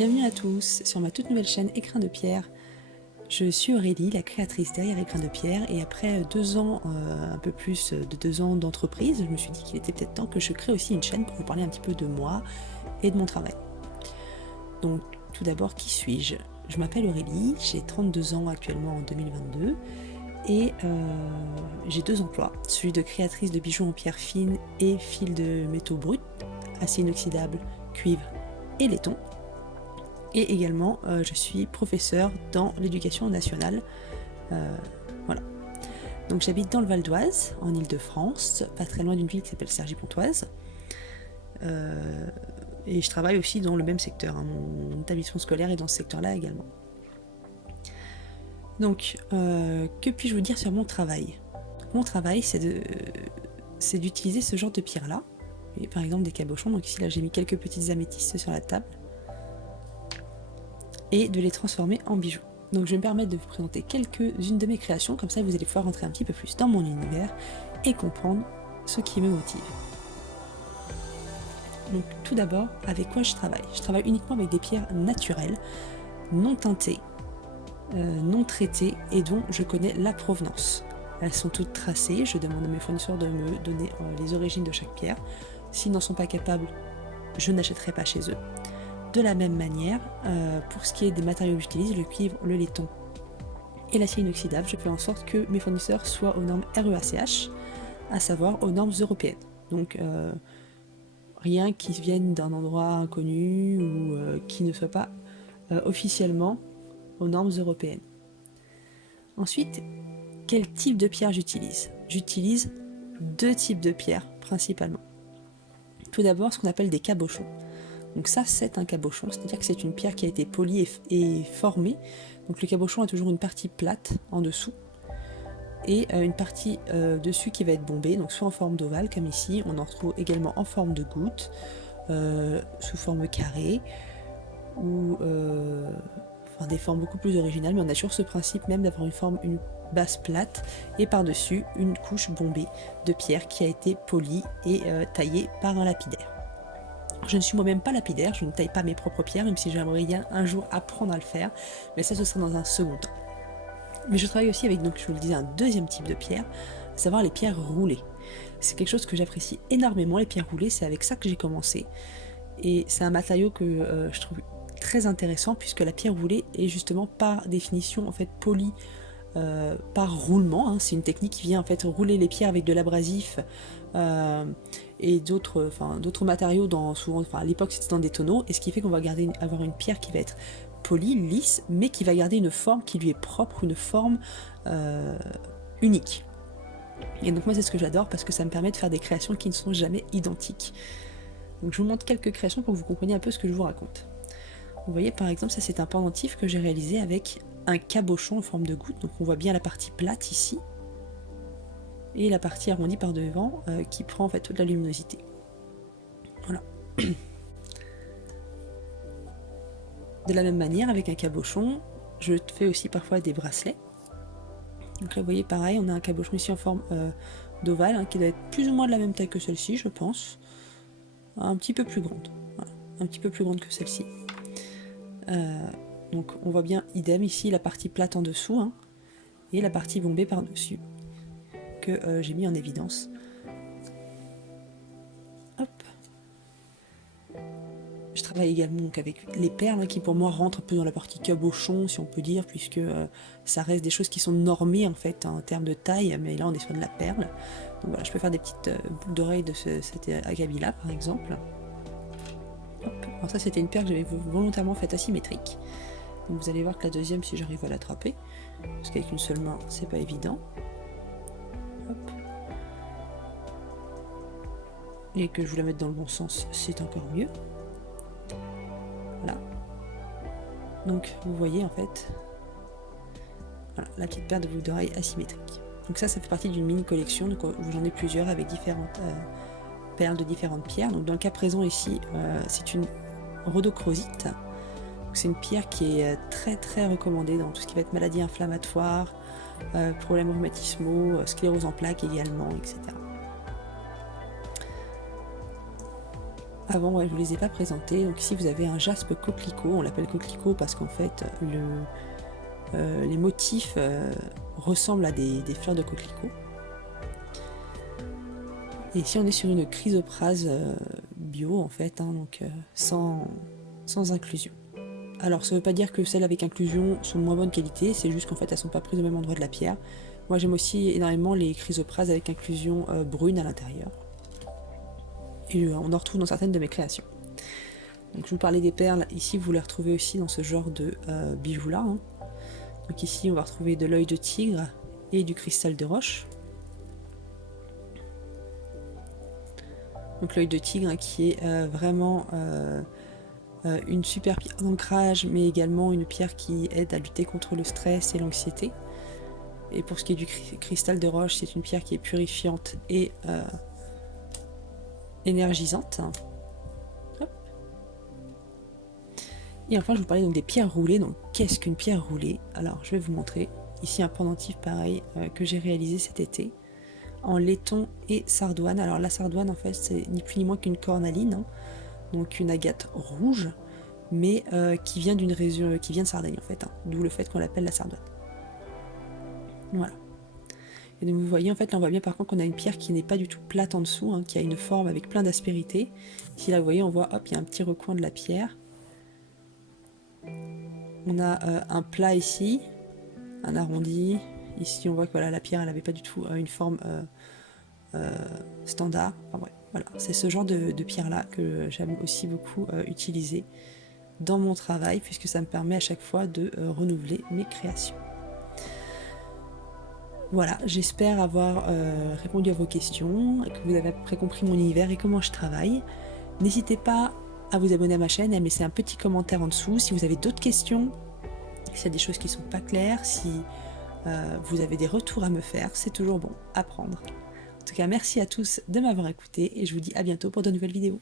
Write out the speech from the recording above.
Bienvenue à tous sur ma toute nouvelle chaîne Écrin de Pierre. Je suis Aurélie, la créatrice derrière Écrin de Pierre, et après 2 ans, un peu plus de 2 ans d'entreprise, je me suis dit qu'il était peut-être temps que je crée aussi une chaîne pour vous parler un petit peu de moi et de mon travail. Donc tout d'abord, qui suis-je? Je m'appelle Aurélie, j'ai 32 ans actuellement en 2022 et j'ai 2 emplois, celui de créatrice de bijoux en pierre fine et fil de métaux bruts, acier inoxydable, cuivre et laiton. Et également, je suis professeure dans l'éducation nationale. Voilà. Donc j'habite dans le Val d'Oise, en Île-de-France, pas très loin d'une ville qui s'appelle Cergy-Pontoise. Et je travaille aussi dans le même secteur. Mon établissement scolaire est dans ce secteur-là également. Donc, que puis-je vous dire sur mon travail? Mon travail, c'est d'utiliser ce genre de pierre-là. Et par exemple des cabochons. Donc ici, là, j'ai mis quelques petites améthystes sur la table. Et de les transformer en bijoux. Donc je vais me permettre de vous présenter quelques-unes de mes créations, comme ça vous allez pouvoir rentrer un petit peu plus dans mon univers et comprendre ce qui me motive. Donc tout d'abord, avec quoi je travaille? Je travaille uniquement avec des pierres naturelles, non teintées, non traitées et dont je connais la provenance. Elles sont toutes tracées, je demande à mes fournisseurs de me donner les origines de chaque pierre. S'ils n'en sont pas capables, je n'achèterai pas chez eux. De la même manière, pour ce qui est des matériaux que j'utilise, le cuivre, le laiton et l'acier inoxydable, je fais en sorte que mes fournisseurs soient aux normes REACH, à savoir aux normes européennes. Donc rien qui vienne d'un endroit inconnu ou qui ne soit pas officiellement aux normes européennes. Ensuite, quel type de pierre j'utilise? J'utilise 2 types de pierres principalement. Tout d'abord, ce qu'on appelle des cabochons. Donc ça, c'est un cabochon, c'est-à-dire que c'est une pierre qui a été polie et formée. Donc le cabochon a toujours une partie plate en dessous et une partie dessus qui va être bombée, donc soit en forme d'ovale comme ici, on en retrouve également en forme de goutte, sous forme carrée, ou enfin des formes beaucoup plus originales, mais on a toujours ce principe même d'avoir une base plate et par-dessus une couche bombée de pierre qui a été polie et taillée par un lapidaire. Je ne suis moi-même pas lapidaire, je ne taille pas mes propres pierres, même si j'aimerais bien un jour apprendre à le faire, mais ça ce sera dans un second temps. Mais je travaille aussi avec, donc je vous le disais, un deuxième type de pierre, à savoir les pierres roulées. C'est quelque chose que j'apprécie énormément, les pierres roulées, c'est avec ça que j'ai commencé. Et c'est un matériau que je trouve très intéressant, puisque la pierre roulée est justement par définition en fait polie par roulement, c'est une technique qui vient en fait rouler les pierres avec de l'abrasif et d'autres matériaux à l'époque c'était dans des tonneaux, et ce qui fait qu'on va avoir une pierre qui va être polie, lisse, mais qui va garder une forme qui lui est propre, une forme unique. Et donc moi c'est ce que j'adore, parce que ça me permet de faire des créations qui ne sont jamais identiques. Donc je vous montre quelques créations pour que vous compreniez un peu ce que je vous raconte. Vous voyez par exemple, ça c'est un pendentif que j'ai réalisé avec un cabochon en forme de goutte, donc on voit bien la partie plate ici, et la partie arrondie par devant qui prend en fait toute la luminosité. Voilà. De la même manière, avec un cabochon, je fais aussi parfois des bracelets. Donc là vous voyez pareil, on a un cabochon ici en forme d'ovale, qui doit être plus ou moins de la même taille que celle-ci, je pense. Un petit peu plus grande, voilà. Un petit peu plus grande que celle-ci. Donc on voit bien idem ici la partie plate en dessous et la partie bombée par dessus que j'ai mis en évidence. Hop. Je travaille également donc avec les perles qui pour moi rentrent un peu dans la partie cabochon si on peut dire, puisque ça reste des choses qui sont normées en fait en termes de taille, mais là on est sur de la perle. Donc voilà, je peux faire des petites boucles d'oreilles de cet agabi là par exemple. Hop. Alors ça c'était une perle que j'avais volontairement faite asymétrique. Donc vous allez voir que la deuxième, si j'arrive à l'attraper, parce qu'avec une seule main c'est pas évident. Hop. Et que je vous la mette dans le bon sens, c'est encore mieux. Voilà. Donc vous voyez en fait, voilà, la petite paire de boucles d'oreilles asymétriques. Donc ça fait partie d'une mini collection, donc j'en ai plusieurs avec différentes perles de différentes pierres. Donc dans le cas présent ici, c'est une rhodochrosite. C'est une pierre qui est très très recommandée dans tout ce qui va être maladie inflammatoire, problèmes rhumatismaux, sclérose en plaques également, etc. avant, ouais, je ne vous les ai pas présentés. Donc ici, vous avez un jaspe coquelicot. On l'appelle coquelicot parce qu'en fait, les motifs ressemblent à des fleurs de coquelicot. Et ici, on est sur une chrysoprase bio, en fait, hein, donc sans inclusion. Alors, ça ne veut pas dire que celles avec inclusion sont de moins bonne qualité, c'est juste qu'en fait, elles ne sont pas prises au même endroit de la pierre. Moi, j'aime aussi énormément les chrysoprases avec inclusion brune à l'intérieur. Et on en retrouve dans certaines de mes créations. Donc, je vous parlais des perles. Ici, vous les retrouvez aussi dans ce genre de bijoux-là. Hein. Donc ici, on va retrouver de l'œil de tigre et du cristal de roche. Donc l'œil de tigre hein, qui est vraiment une super pierre d'ancrage, mais également une pierre qui aide à lutter contre le stress et l'anxiété. Et pour ce qui est du cristal de roche, c'est une pierre qui est purifiante et énergisante. Hop. Et enfin, je vous parlais donc des pierres roulées. Donc, qu'est-ce qu'une pierre roulée? Alors, je vais vous montrer. Ici, un pendentif pareil que j'ai réalisé cet été en laiton et sardoine. Alors, la sardoine, en fait, c'est ni plus ni moins qu'une cornaline, hein, donc une agate rouge, mais qui vient d'une région, qui vient de Sardaigne, en fait, hein, d'où le fait qu'on l'appelle la sardoine. Voilà. Et donc, vous voyez, en fait, là, on voit bien par contre qu'on a une pierre qui n'est pas du tout plate en dessous, hein, qui a une forme avec plein d'aspérité. Ici, là, vous voyez, on voit, hop, il y a un petit recoin de la pierre. On a un plat ici, un arrondi. Ici, on voit que voilà, la pierre, elle n'avait pas du tout une forme standard. Enfin, ouais, voilà. C'est ce genre de pierre-là que j'aime aussi beaucoup utiliser dans mon travail, puisque ça me permet à chaque fois de renouveler mes créations. Voilà, j'espère avoir répondu à vos questions, et que vous avez à peu près compris mon univers et comment je travaille. N'hésitez pas à vous abonner à ma chaîne et à me laisser un petit commentaire en dessous si vous avez d'autres questions, s'il y a des choses qui ne sont pas claires, si vous avez des retours à me faire, c'est toujours bon à prendre. En tout cas, merci à tous de m'avoir écouté et je vous dis à bientôt pour de nouvelles vidéos.